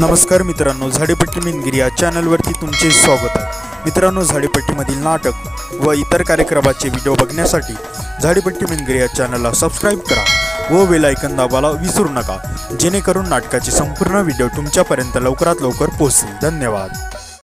नमस्कार मित्रांनो, झाडीपट्टी मिनगिरी या चॅनलवरती तुमचे स्वागत आहे। मित्रांनो, झाडीपट्टीमधील नाटक व इतर कार्यक्रमाचे व्हिडिओ बघण्यासाठी झाडीपट्टी मिनगिरी या चॅनलला सबस्क्राईब करा व बेल आयकॉन दाबायला विसरू नका, जेणेकरून नाटकाचे संपूर्ण व्हिडिओ तुमच्यापर्यंत लवकरात लवकर पोहोचतील। धन्यवाद।